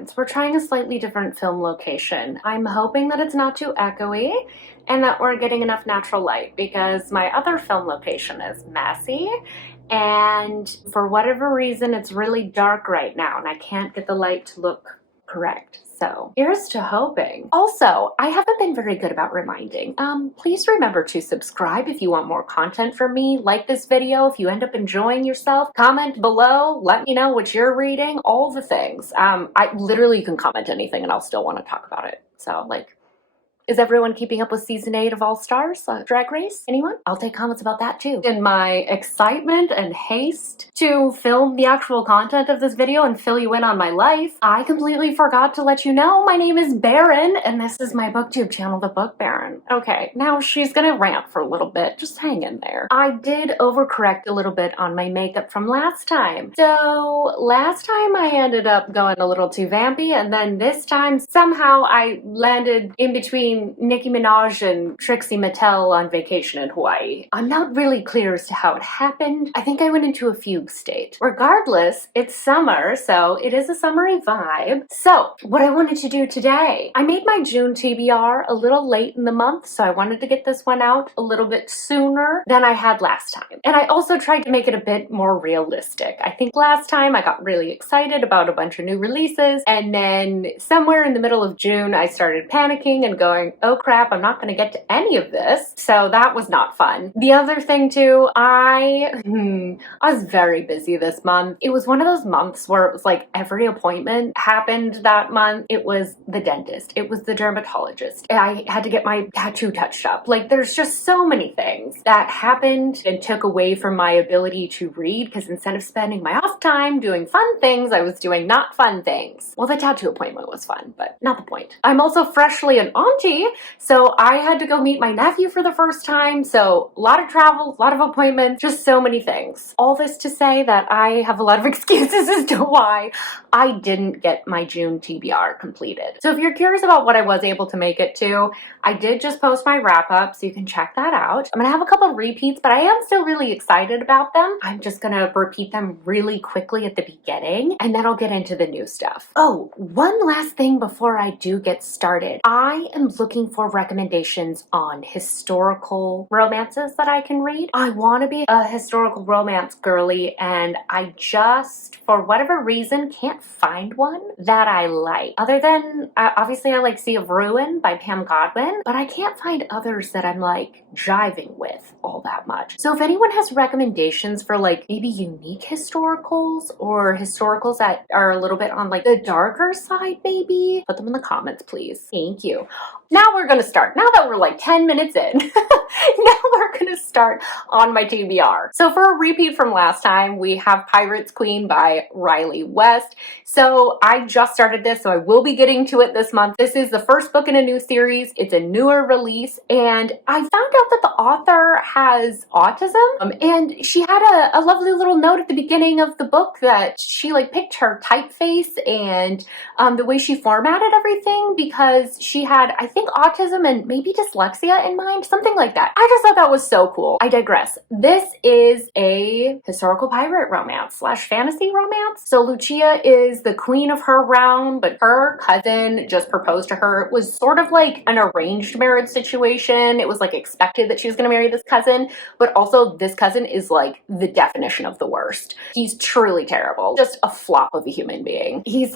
friends. We're trying a slightly different film location. I'm hoping that it's not too echoey and that we're getting enough natural light because my other film location is messy and for whatever reason it's really dark right now and I can't get the light to look correct. So here's to hoping. Also, I haven't been very good about reminding. Please remember to subscribe if you want more content from me. Like this video if you end up enjoying yourself. Comment below. Let me know what you're reading. All the things. I literally, you can comment anything and I'll still want to talk about it. So like, is everyone keeping up with season 8 of All Stars Drag Race? Anyone? I'll take comments about that too. In my excitement and haste to film the actual content of this video and fill you in on my life, I completely forgot to let you know my name is Baron and this is my booktube channel, The Book Baron. Okay, now she's gonna rant for a little bit. Just hang in there. I did overcorrect a little bit on my makeup from last time. So last time I ended up going a little too vampy and then this time somehow I landed in between Nicki Minaj and Trixie Mattel on vacation in Hawaii. I'm not really clear as to how it happened. I think I went into a fugue state. Regardless, it's summer, so it is a summery vibe. So, what I wanted to do today, I made my June TBR a little late in the month, so I wanted to get this one out a little bit sooner than I had last time. And I also tried to make it a bit more realistic. I think last time I got really excited about a bunch of new releases, and then somewhere in the middle of June, I started panicking and going, oh crap, I'm not going to get to any of this. So that was not fun. The other thing too, I was very busy this month. It was one of those months where it was like every appointment happened that month. It was the dentist. It was the dermatologist. I had to get my tattoo touched up. Like there's just so many things that happened and took away from my ability to read because instead of spending my off time doing fun things, I was doing not fun things. Well, the tattoo appointment was fun, but not the point. I'm also freshly an auntie, so I had to go meet my nephew for the first time. So a lot of travel, a lot of appointments, just so many things. All this to say that I have a lot of excuses as to why I didn't get my June TBR completed. So if you're curious about what I was able to make it to, I did just post my wrap up, so you can check that out. I'm gonna have a couple of repeats, but I am still really excited about them. I'm just gonna repeat them really quickly at the beginning, and then I'll get into the new stuff. Oh, one last thing before I do get started. I am looking for recommendations on historical romances that I can read. I want to be a historical romance girly, and I just, for whatever reason, can't find one that I like. Other than, obviously I like Sea of Ruin by Pam Godwin, but I can't find others that I'm like jiving with all that much. So if anyone has recommendations for like maybe unique historicals or historicals that are a little bit on like the darker side maybe, put them in the comments please. Thank you. Now we're gonna start. Now that we're like 10 minutes in, now we're gonna start on my TBR. So for a repeat from last time, we have Pirates Queen by Riley West. So I just started this, so I will be getting to it this month. This is the first book in a new series. It's a newer release, and I found out that the author has autism, and she had a lovely little note at the beginning of the book that she like picked her typeface and the way she formatted everything because she had, I think, autism and maybe dyslexia in mind, something like that. I just thought that was so cool. I digress. This is a historical pirate romance slash fantasy romance. So Lucia is the queen of her realm, but her cousin just proposed to her. It was sort of like an arranged marriage situation. It was like expected that she was going to marry this cousin, but also this cousin is like the definition of the worst. He's truly terrible. Just a flop of a human being. He's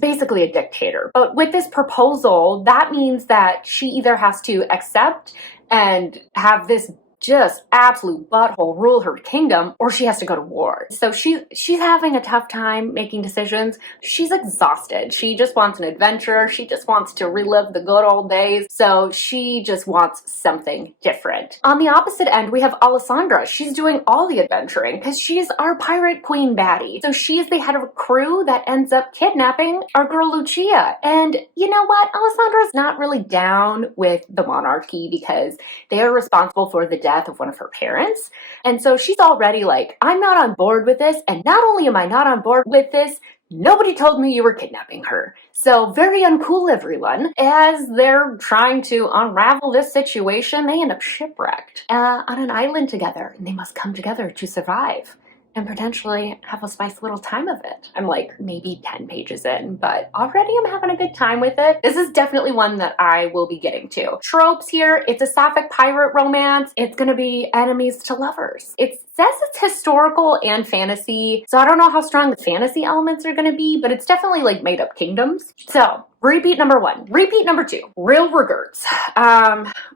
basically a dictator. But with this proposal, that means that she either has to accept and have this just absolute butthole rule her kingdom, or she has to go to war. So she's having a tough time making decisions. She's exhausted. She just wants an adventure. She just wants to relive the good old days. So she just wants something different. On the opposite end, we have Alessandra. She's doing all the adventuring because she's our pirate queen baddie. So she's the head of a crew that ends up kidnapping our girl Lucia. And you know what? Alessandra's not really down with the monarchy because they are responsible for the death of one of her parents. And so she's already like, I'm not on board with this. And not only am I not on board with this, nobody told me you were kidnapping her. So very uncool, everyone. As they're trying to unravel this situation, they end up shipwrecked on an island together, and they must come together to survive. and potentially have a spicy little time of it. I'm like maybe 10 pages in, but already I'm having a good time with it. This is definitely one that I will be getting to. Tropes here, it's a sapphic pirate romance. It's gonna be enemies to lovers. It says it's historical and fantasy, so I don't know how strong the fantasy elements are gonna be, but it's definitely like made up kingdoms. So repeat number one. Repeat number two, Real Regrets.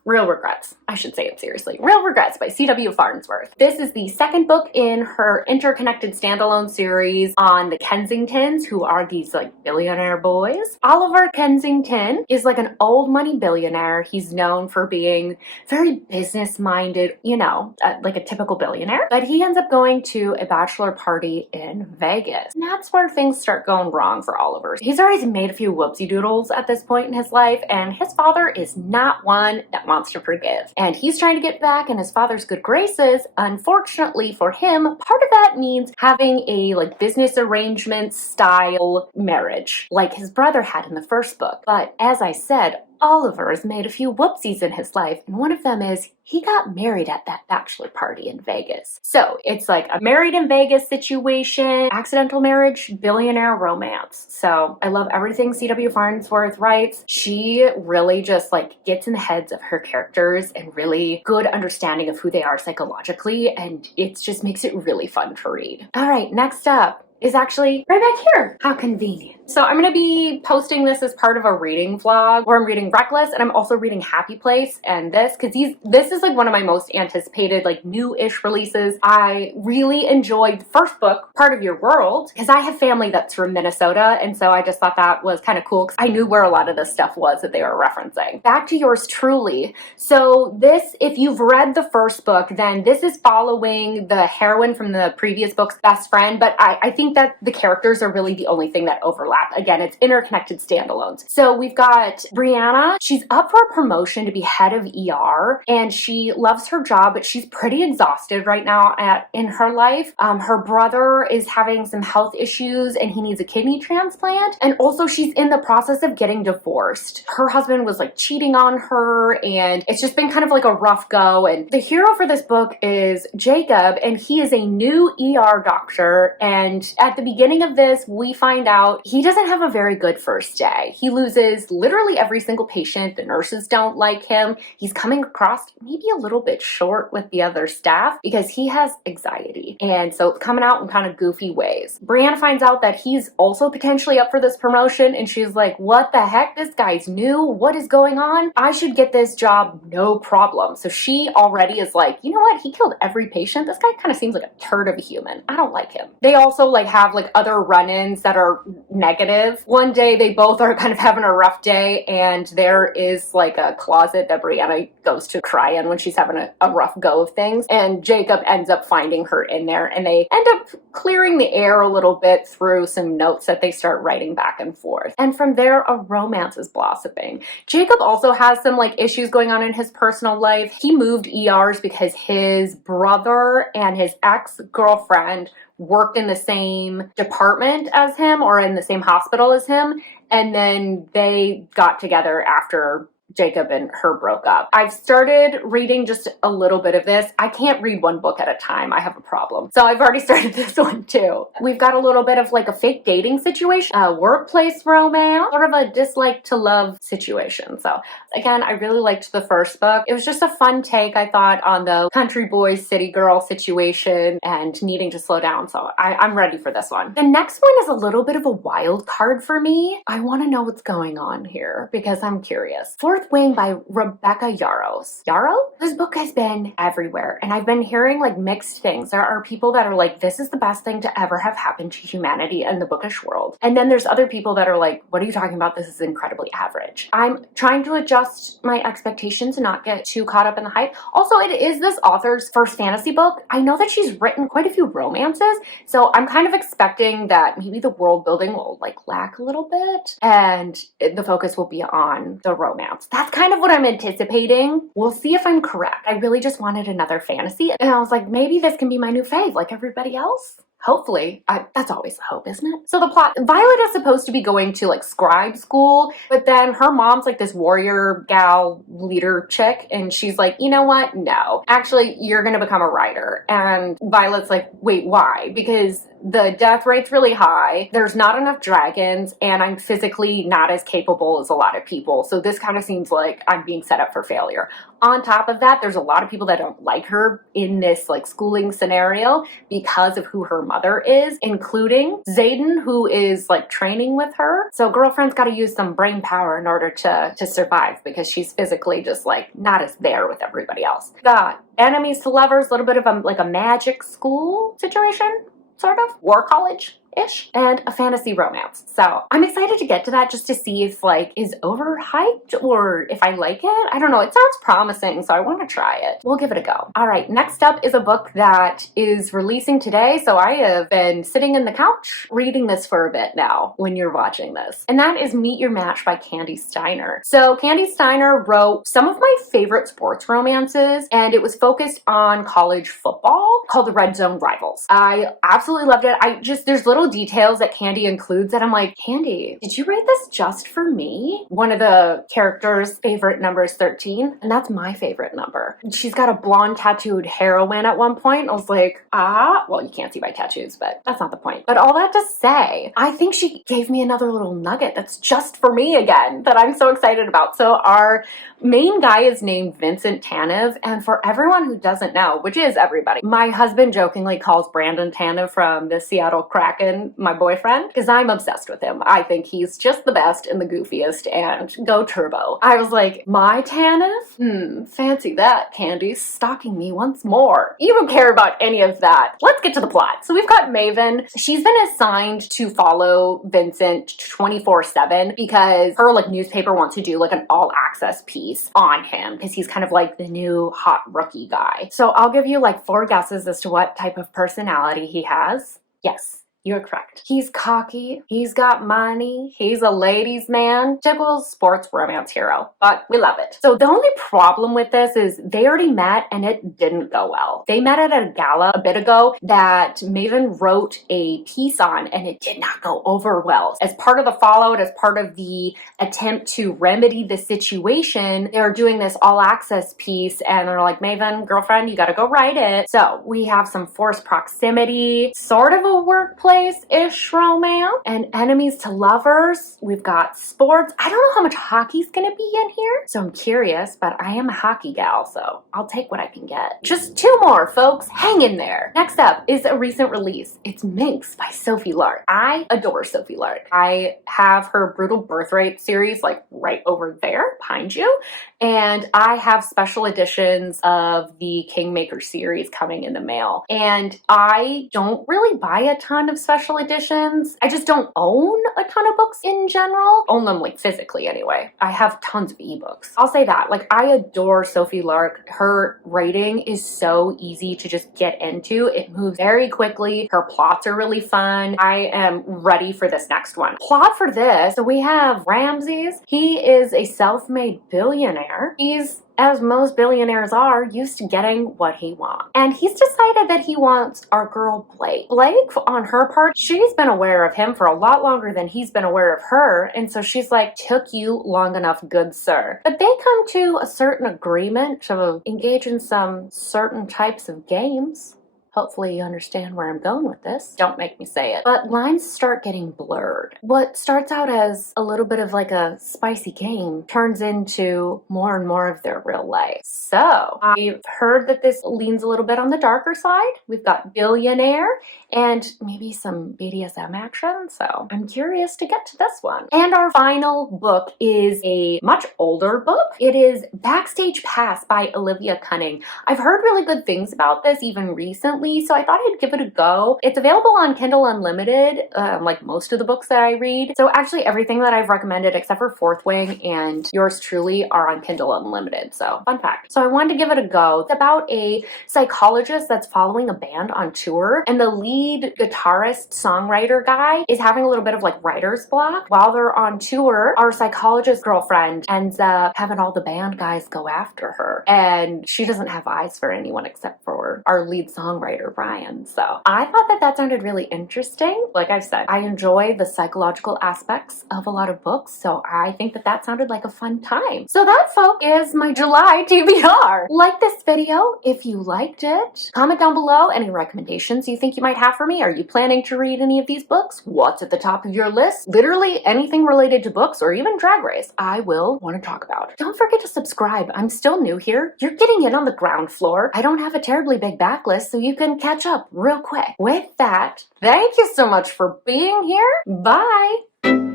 Real Regrets. I should say it seriously. Real Regrets by C.W. Farnsworth. This is the second book in her interconnected standalone series on the Kensingtons, who are these like billionaire boys. Oliver Kensington is like an old money billionaire. He's known for being very business-minded, you know, like a typical billionaire. But he ends up going to a bachelor party in Vegas. And that's where things start going wrong for Oliver. He's already made a few whoopsie doodles at this point in his life, and his father is not one that wants to forgive. And he's trying to get back in his father's good graces. Unfortunately for him, part of that means having a like business arrangement style marriage, like his brother had in the first book. But as I said, Oliver has made a few whoopsies in his life, and one of them is he got married at that bachelor party in Vegas. So it's like a married in Vegas situation, accidental marriage, billionaire romance. So I love everything C.W. Farnsworth writes. She really just like gets in the heads of her characters and really good understanding of who they are psychologically, and it just makes it really fun to read. All right, next up is actually right back here. How convenient. So I'm going to be posting this as part of a reading vlog where I'm reading Reckless, and I'm also reading Happy Place and this, because this is like one of my most anticipated like new-ish releases. I really enjoyed the first book, Part of Your World, because I have family that's from Minnesota, and so I just thought that was kind of cool because I knew where a lot of this stuff was that they were referencing. Back to Yours Truly. So this, if you've read the first book, then this is following the heroine from the previous book's best friend, but I think that the characters are really the only thing that overlap. Again, it's interconnected standalones. So we've got Brianna. She's up for a promotion to be head of ER, and she loves her job, but she's pretty exhausted right now in her life. Her brother is having some health issues, and he needs a kidney transplant. And also she's in the process of getting divorced. Her husband was like cheating on her, and it's just been kind of like a rough go. And the hero for this book is Jacob, and he is a new ER doctor. And at the beginning of this, we find out he doesn't have a very good first day. He loses literally every single patient. The nurses don't like him. He's coming across maybe a little bit short with the other staff because he has anxiety. And so it's coming out in kind of goofy ways. Brianna finds out that he's also potentially up for this promotion, and she's like, what the heck? This guy's new. What is going on? I should get this job, no problem. So she already is like, you know what? He killed every patient. This guy kind of seems like a turd of a human. I don't like him. They also like have like other run-ins that are negative. One day they both are kind of having a rough day, and there is like a closet that Brianna goes to cry in when she's having a rough go of things, and Jacob ends up finding her in there, and they end up clearing the air a little bit through some notes that they start writing back and forth. And from there, a romance is blossoming. Jacob also has some like issues going on in his personal life. He moved ERs because his brother and his ex-girlfriend worked in the same department as him or in the same hospital as him, and then they got together after Jacob and her broke up. I've started reading just a little bit of this. I can't read one book at a time. I have a problem. So I've already started this one too. We've got a little bit of like a fake dating situation, a workplace romance, sort of a dislike to love situation. So again, I really liked the first book. It was just a fun take, I thought, on the country boy, city girl situation and needing to slow down. So I'm ready for this one. The next one is a little bit of a wild card for me. I want to know what's going on here because I'm curious. Fourth Wing by Rebecca Yarros. Yarrow? This book has been everywhere, and I've been hearing like mixed things. There are people that are like, this is the best thing to ever have happened to humanity in the bookish world. And then there's other people that are like, what are you talking about? This is incredibly average. I'm trying to adjust my expectations and not get too caught up in the hype. Also, it is this author's first fantasy book. I know that she's written quite a few romances, so I'm kind of expecting that maybe the world building will like lack a little bit, and the focus will be on the romance. That's kind of what I'm anticipating. We'll see if I'm correct. I really just wanted another fantasy, and I was like, maybe this can be my new fave like everybody else. Hopefully. That's always the hope, isn't it? So the plot, Violet is supposed to be going to like scribe school, but then her mom's like this warrior gal leader chick, and she's like, you know what? No. Actually, you're gonna become a writer. And Violet's like, wait, why? Because the death rate's really high, there's not enough dragons, and I'm physically not as capable as a lot of people. So this kind of seems like I'm being set up for failure. On top of that, there's a lot of people that don't like her in this like schooling scenario because of who her mother is, including Xaden, who is like training with her. So girlfriend's got to use some brain power in order to survive, because she's physically just like not as there with everybody else. Got enemies to lovers, a little bit of a magic school situation, sort of war college-ish, and a fantasy romance. So I'm excited to get to that, just to see if like is overhyped or if I like it. I don't know. It sounds promising, so I want to try it. We'll give it a go. All right, next up is a book that is releasing today. So I have been sitting in the couch reading this for a bit now when you're watching this. And that is Meet Your Match by Candy Steiner. So Candy Steiner wrote some of my favorite sports romances, and it was focused on college football, called The Red Zone Rivals. I absolutely loved it. There's little details that Candy includes that I'm like, Candy, did you write this just for me? One of the characters' favorite number is 13, and that's my favorite number. She's got a blonde tattooed heroine at one point. I was like, well, you can't see my tattoos, but that's not the point. But all that to say, I think she gave me another little nugget that's just for me again, that I'm so excited about. So our main guy is named Vincent Tanev, and for everyone who doesn't know, which is everybody, my husband jokingly calls Brandon Tanev from the Seattle Kraken my boyfriend, because I'm obsessed with him. I think he's just the best and the goofiest, and go Turbo. I was like, my Tanev? Fancy that, Candy, stalking me once more. You don't care about any of that. Let's get to the plot. So we've got Maven. She's been assigned to follow Vincent 24/7 because her like newspaper wants to do like an all access piece on him, because he's kind of like the new hot rookie guy. So I'll give you like 4 guesses as to what type of personality he has. Yes, you're correct. He's cocky, he's got money, he's a ladies' man, typical sports romance hero, but we love it. So the only problem with this is they already met and it didn't go well. They met at a gala a bit ago that Maven wrote a piece on, and it did not go over well. As part of the fallout, as part of the attempt to remedy the situation, they're doing this all access piece, and they're like, Maven, girlfriend, you gotta go write it. So we have some forced proximity, sort of a workplace-ish romance, and enemies to lovers. We've got sports. I don't know how much hockey's gonna be in here, so I'm curious, but I am a hockey gal, so I'll take what I can get. Just 2 more, folks. Hang in there. Next up is a recent release. It's Minx by Sophie Lark. I adore Sophie Lark. I have her Brutal Birthright series like right over there behind you, and I have special editions of the Kingmaker series coming in the mail. And I don't really buy a ton of special editions. I just don't own a ton of books in general. Own them like physically anyway. I have tons of ebooks. I'll say that. Like, I adore Sophie Lark. Her writing is so easy to just get into. It moves very quickly. Her plots are really fun. I am ready for this next one. Plot for this. So we have Ramses. He is a self-made billionaire. He's, as most billionaires are, used to getting what he wants. And he's decided that he wants our girl Blake. Blake, on her part, she's been aware of him for a lot longer than he's been aware of her, and so she's like, took you long enough, good sir. But they come to a certain agreement to engage in some certain types of games. Hopefully you understand where I'm going with this. Don't make me say it. But lines start getting blurred. What starts out as a little bit of like a spicy game turns into more and more of their real life. So I've heard that this leans a little bit on the darker side. We've got billionaire and maybe some BDSM action. So I'm curious to get to this one. And our final book is a much older book. It is Backstage Pass by Olivia Cunning. I've heard really good things about this even recently, so I thought I'd give it a go. It's available on Kindle Unlimited, like most of the books that I read. So actually everything that I've recommended except for Fourth Wing and yours truly are on Kindle Unlimited. So fun fact. So I wanted to give it a go. It's about a psychologist that's following a band on tour, and the lead guitarist songwriter guy is having a little bit of like writer's block. While they're on tour, our psychologist girlfriend ends up having all the band guys go after her, and she doesn't have eyes for anyone except for our lead songwriter. narrator, Brian. So I thought that that sounded really interesting. Like I've said, I enjoy the psychological aspects of a lot of books, so I think that that sounded like a fun time. So that, folks, is my July TBR. Like this video if you liked it. Comment down below any recommendations you think you might have for me. Are you planning to read any of these books? What's at the top of your list? Literally anything related to books or even Drag Race, I will want to talk about. Don't forget to subscribe. I'm still new here. You're getting in on the ground floor. I don't have a terribly big backlist, so you can catch up real quick. With that, thank you so much for being here. Bye.